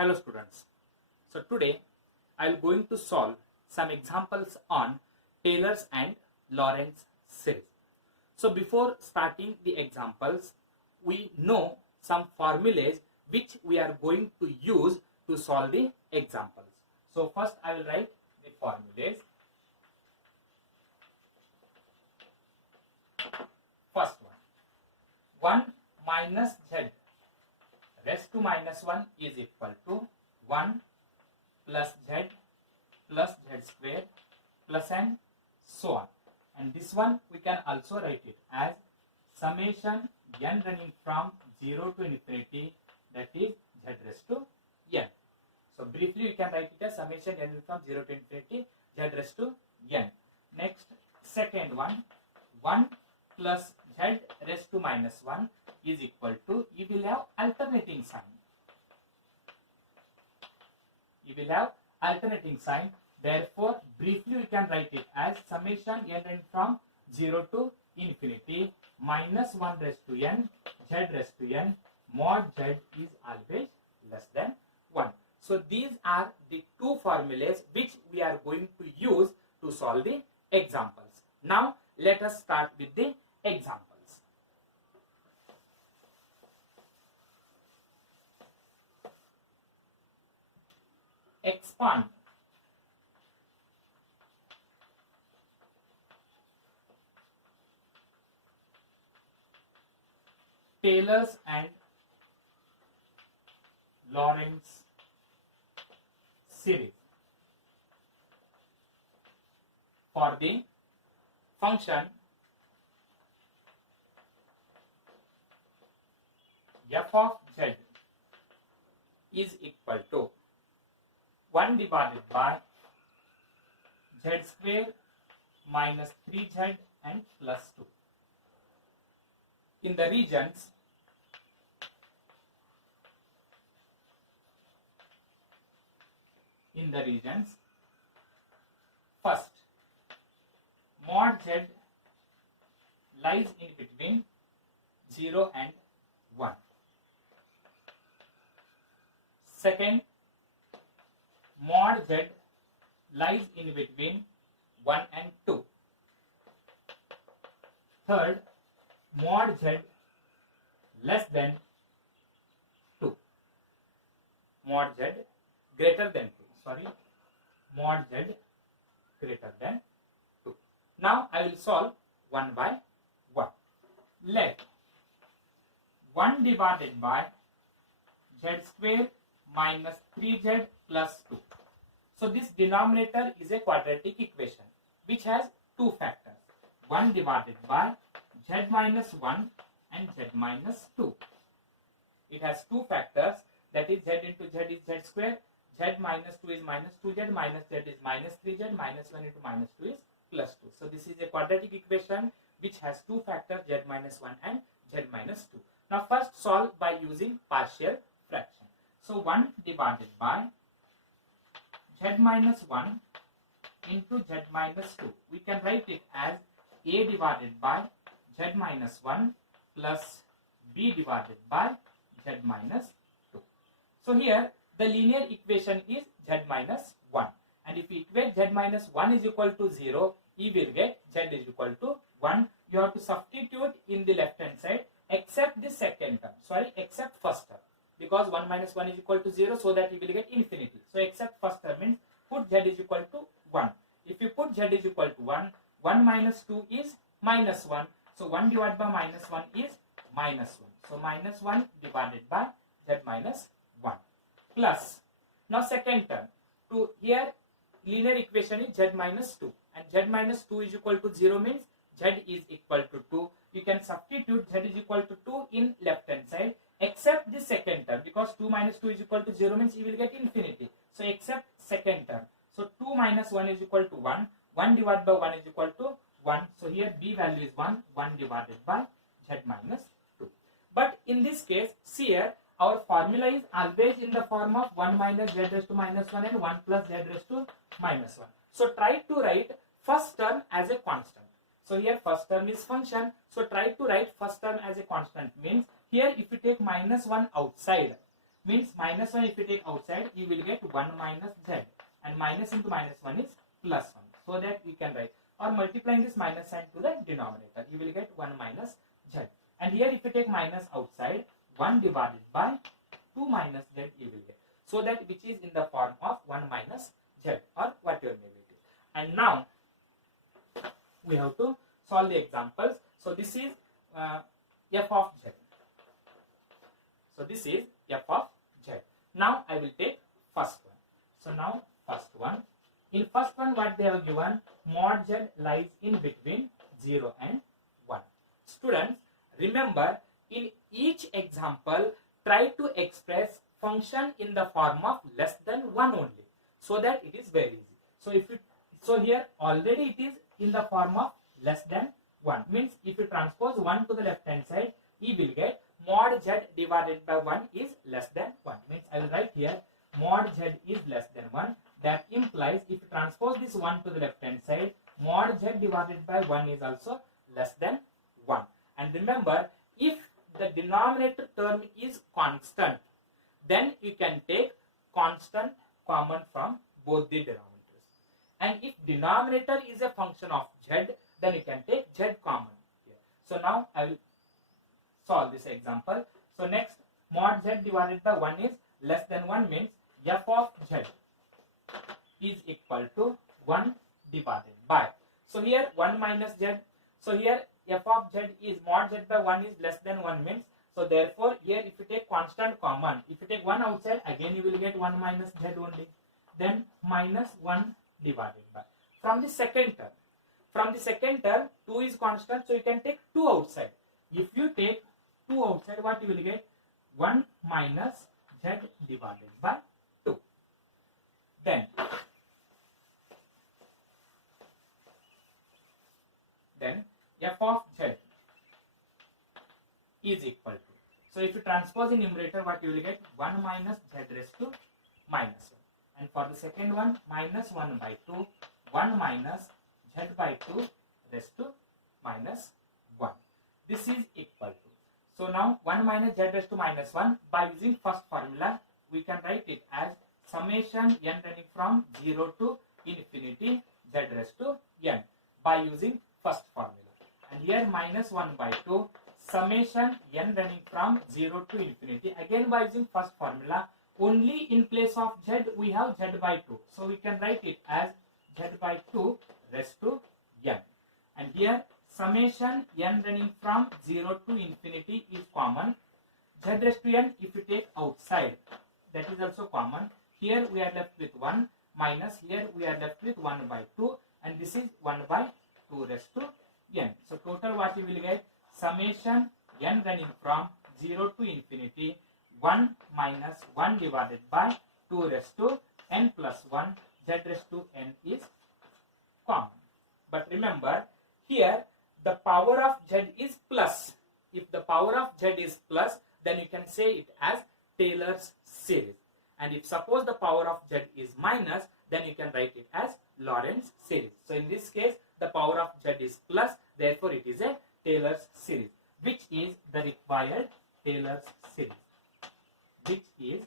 Hello students. So today I am going to solve some examples on Taylor's and Lorentz series. So before starting the examples, we know some formulas which we are going to use to solve the examples. So first I will write the formulas. First one, 1 minus z raised to minus 1 is equal to 1 plus z square plus and so on. And this one we can also write it as summation n running from 0 to infinity, that is z raised to n. So briefly we can write it as summation n from 0 to infinity z raised to n. Next, second one, 1 plus z raised to minus 1 is equal to, you will have alternating sign. You will have alternating sign. Therefore, briefly we can write it as summation n running from 0 to infinity minus 1 raised to n z raised to n mod z is always less than 1. So these are the two formulas which we are going to use to solve the examples. Now let us start with the examples. Expand Taylor's and Lorentz series for the function f of z is equal to 1 divided by z square minus 3z and plus 2. In the regions first, mod z lies in between 0 and 1. Second, mod z lies in between 1 and 2. Third, mod z less than 2. Mod z greater than 2. Sorry, mod z greater than 2. Now I will solve one by one. Let 1 divided by z square minus 3z plus 2. So this denominator is a quadratic equation which has two factors. 1 divided by z minus 1 and z minus 2. It has two factors, that is z into z is z square, z minus 2 is minus 2z, minus z is minus 3z, minus 1 into minus 2 is plus 2. So this is a quadratic equation which has two factors, z minus 1 and z minus 2. Now first solve by using partial fraction. So 1 divided by z minus 1 into z minus 2. We can write it as a divided by z minus 1 plus b divided by z minus 2. So here the linear equation is z minus 1. And if you equate z minus 1 is equal to 0, you will get z is equal to 1. You have to substitute in the left hand side except the second term. Sorry, except first term. Because 1 minus 1 is equal to 0, so that you will get infinity. So except first term means put z is equal to 1. If you put z is equal to 1, 1 minus 2 is minus 1. So 1 divided by minus 1 is minus 1. So minus 1 divided by z minus 1 plus. Now second term. To here linear equation is z minus 2. And z minus 2 is equal to 0 means z is equal to 2. You can substitute z is equal to 2 in left hand side except the second term, because 2 minus 2 is equal to 0 means you will get infinity. So except second term. So 2 minus 1 is equal to 1. 1 divided by 1 is equal to 1. So here b value is 1. 1 divided by z minus 2. But in this case, see here, our formula is always in the form of 1 minus z raised to minus 1 and 1 plus z raised to minus 1. So try to write first term as a constant. So here first term is function. So try to write first term as a constant. Means here if you take minus 1 outside, means minus 1 if you take outside, you will get 1 minus z, and minus into minus 1 is plus 1. So that you can write, or multiplying this minus sign to the denominator, you will get 1 minus z. And here if you take minus outside, 1 divided by 2 minus z you will get. So that which is in the form of 1 minus z, or whatever may be it is. And now we have to solve the examples. So this is f of z. So this is f of z. Now I will take first one. So now first one. In first one, what they have given, mod z lies in between 0 and 1. Students, remember, in each example, try to express function in the form of less than 1 only, so that it is very easy. So here already it is in the form of less than 1. Means if you transpose 1 to the left hand side, you will get mod z divided by 1 is less than 1. Means I will write here mod z is less than 1. That implies if you transpose this 1 to the left hand side, mod z divided by 1 is also less than 1. And remember, if the denominator term is constant, then you can take constant common from both the denominators. And if denominator is a function of z, then you can take z common here. So now I will solve this example. So next, mod z divided by 1 is less than 1, means f of z is equal to 1 divided by. So here 1 minus z. So here f of z is mod z by 1 is less than 1, means, so therefore here if you take constant common, if you take 1 outside, again you will get 1 minus z only. Then minus 1 divided by. From the second term, 2 is constant, so you can take 2 outside. If you take 2 outside, what you will get? 1 minus z divided by 2. Then f of z is equal to. So if you transpose in numerator, what you will get? 1 minus z raised to minus 1. And for the second one, minus 1 by 2, 1 minus z by 2 raised to minus 1. This is equal to. So now 1 minus z raised to minus 1, by using first formula, we can write it as summation n running from 0 to infinity z raised to n, by using first formula. And here minus 1 by 2, summation n running from 0 to infinity, again by using first formula. Only in place of z we have z by 2, so we can write it as z by 2 raised to n. And here summation n running from 0 to infinity is common. Z raised to n if you take outside, that is also common. Here we are left with 1 minus, here we are left with 1 by 2, and this is 1 by 2 raised to n. So total what you will get, summation n running from 0 to infinity, 1 minus 1 divided by 2 raised to n plus 1 z raised to n is common. But remember, here the power of z is plus. If the power of z is plus, then you can say it as Taylor's series. And if suppose the power of z is minus, then you can write it as Lorentz series. So in this case, the power of z is plus, therefore it is a Taylor's series. Which is the required Taylor's series? Which is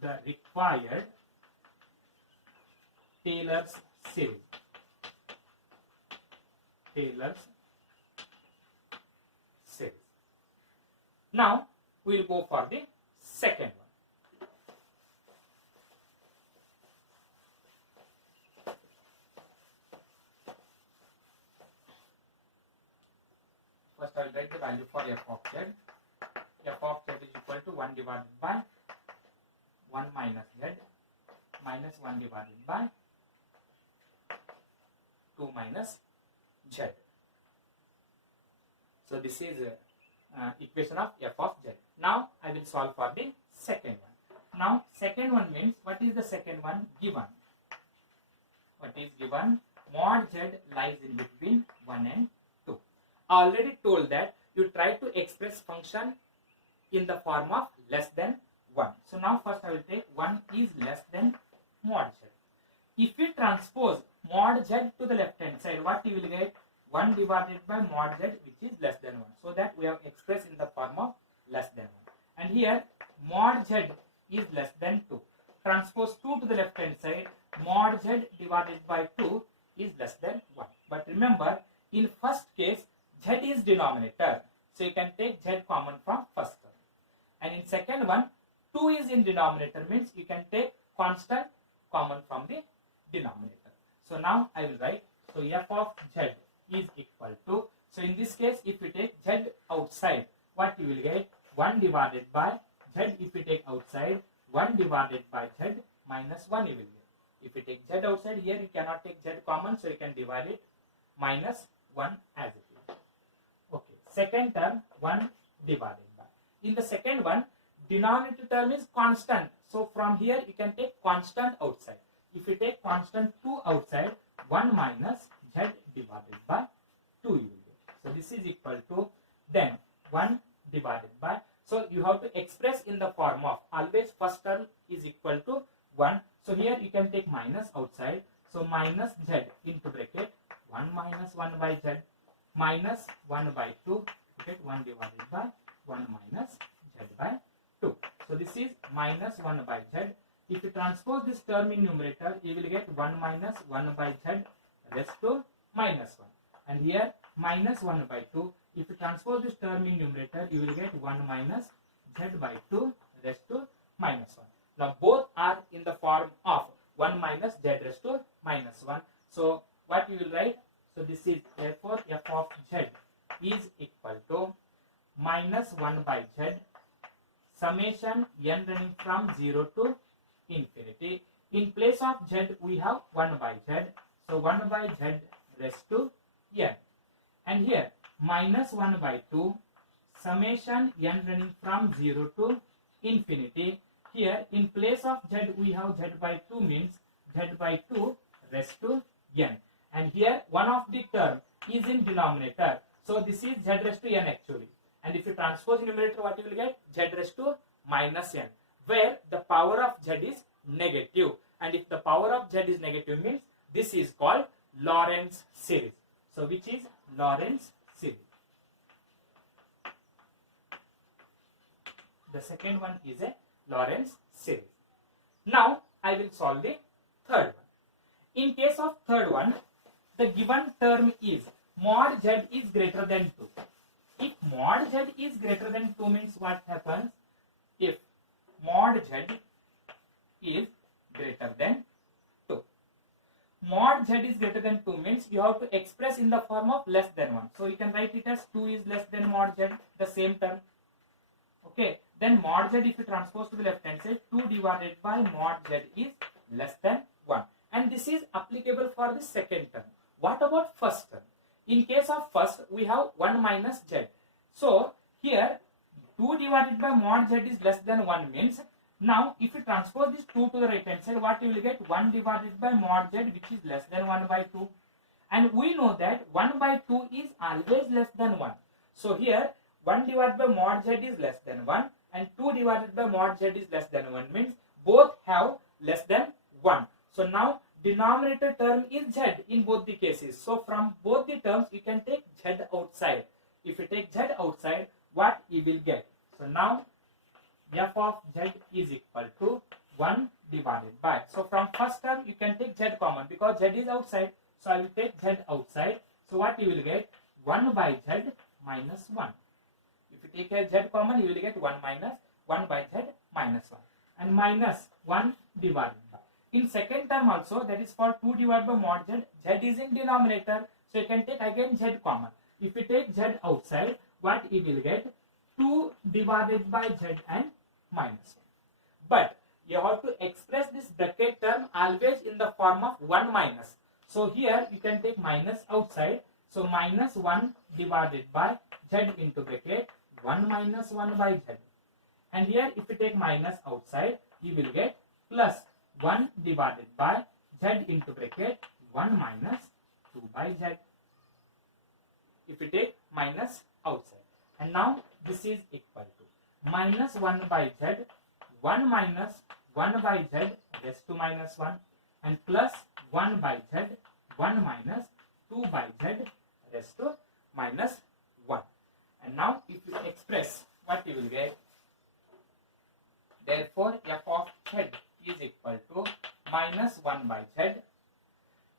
the required Taylor's series? Taylor's series. Now we will go for the second one. First I will write the value for f of z. F of z is equal to 1 divided by 1 minus z minus 1 divided by 2 minus z. So this is equation of f of z. Now I will solve for the second one. Now second one means, what is the second one given? What is given? Mod z lies in between 1 and 2. I already told that you try to express function in the form of less than 1. So now first I will take 1 is less than mod z. If we transpose mod z to the left hand side, what you will get? 1 divided by mod z, which is less than 1. So that we have expressed in the form of less than 1. And here mod z is less than 2. Transpose 2 to the left hand side, mod z divided by 2 is less than 1. But remember, in first case, z is denominator. So you can take z common from first term. And in second one, 2 is in denominator, means you can take constant common from the denominator. So now I will write, so f of z is equal to, so in this case, if we take z outside, what you will get? 1 divided by z, if we take outside, 1 divided by z minus 1 you will get. If you take z outside, here you cannot take z common, so you can divide it minus 1 as it is. Okay, second term, 1 divided by. In the second one, denominator term is constant. So from here you can take constant outside. If you take constant 2 outside, 1 minus z divided by 2 you will get. So this is equal to, then 1 divided by. So you have to express in the form of, always first term is equal to 1. So here you can take minus outside. So minus z into bracket 1 minus 1 by z minus 1 by 2. You get 1 divided by 1 minus z by 2. So this is minus 1 by z. If you transpose this term in numerator, you will get 1 minus 1 by z raised to minus 1. And here minus 1 by 2. If you transpose this term in numerator, you will get 1 minus z by 2 raised to minus 1. Now both are in the form of 1 minus z raised to minus 1. So what you will write? So this is, therefore f of z is equal to minus 1 by z summation n running from 0 to infinity. In place of z we have 1 by z. So 1 by z raised to n. And here minus 1 by 2 summation n running from 0 to infinity. Here in place of z we have z by 2, means z by 2 raised to n. And here one of the term is in denominator. So this is z raised to n actually. And if you transpose numerator, what you will get? Z raised to minus n, where the power of z is negative. And if the power of z is negative, means this is called Lorentz series. So which is Lorentz series. The second one is a Lorentz series. Now I will solve the third one. In case of third one, the given term is mod z is greater than 2. If mod z is greater than 2, means what happens? If mod z is greater than 2. Mod z is greater than 2 means you have to express in the form of less than 1. So you can write it as 2 is less than mod z, the same term. Okay. Then mod z, if you transpose to the left hand side, 2 divided by mod z is less than 1. And this is applicable for the second term. What about first term? In case of first, we have 1 minus z. So here 2 divided by mod z is less than 1 means, now if you transpose this 2 to the right hand side, what you will get? 1 divided by mod z, which is less than 1 by 2. And we know that 1 by 2 is always less than 1. So here 1 divided by mod z is less than 1 and 2 divided by mod z is less than 1 means both have less than 1. So now denominator term is z in both the cases. So from both the terms you can take z outside. If you take z outside, what you will get? So now f of z is equal to 1 divided by. So from first term you can take z common because z is outside. So I will take z outside. So what you will get? 1 by z minus 1. If you take a z common, you will get 1 minus 1 by z minus 1. And minus 1 divided by. In second term also, that is for 2 divided by mod z, z is in denominator. So you can take again z common. If you take z outside, what you will get? 2 divided by z and minus 1. But you have to express this bracket term always in the form of 1 minus. So here you can take minus outside. So minus 1 divided by z into bracket 1 minus 1 by z. And here if you take minus outside, you will get plus 1 divided by z into bracket 1 minus 2 by z. If you take minus outside. And now this is equal to minus 1 by z, 1 minus 1 by z raised to minus 1 and plus 1 by z, 1 minus 2 by z raised to minus 1. And now if you express, what you will get? Therefore, f of z is equal to minus 1 by z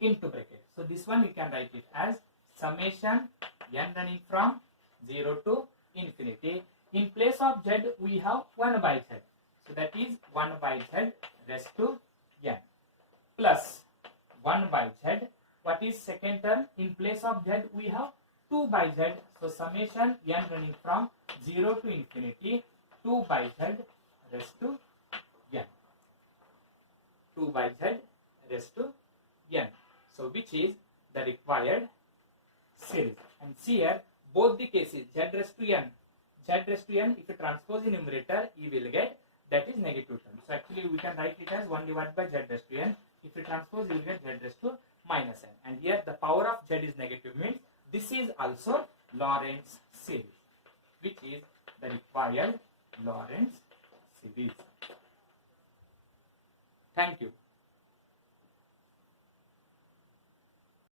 into bracket. So this one you can write it as summation n running from 0 to infinity. In place of z, we have 1 by z. So that is 1 by z raised to n plus 1 by z. What is second term? In place of z, we have 2 by z. So summation n running from 0 to infinity, 2 by z raised to n. 2 by z raised to n. So which is the required series. And see here, both the cases, z raised to n, if you transpose in numerator, you will get that is negative term. So actually we can write it as 1 divided by z raised to n. If you transpose, you will get z raised to minus n. And here the power of z is negative, means this is also Lorentz series, which is the required Lorentz series. Thank you.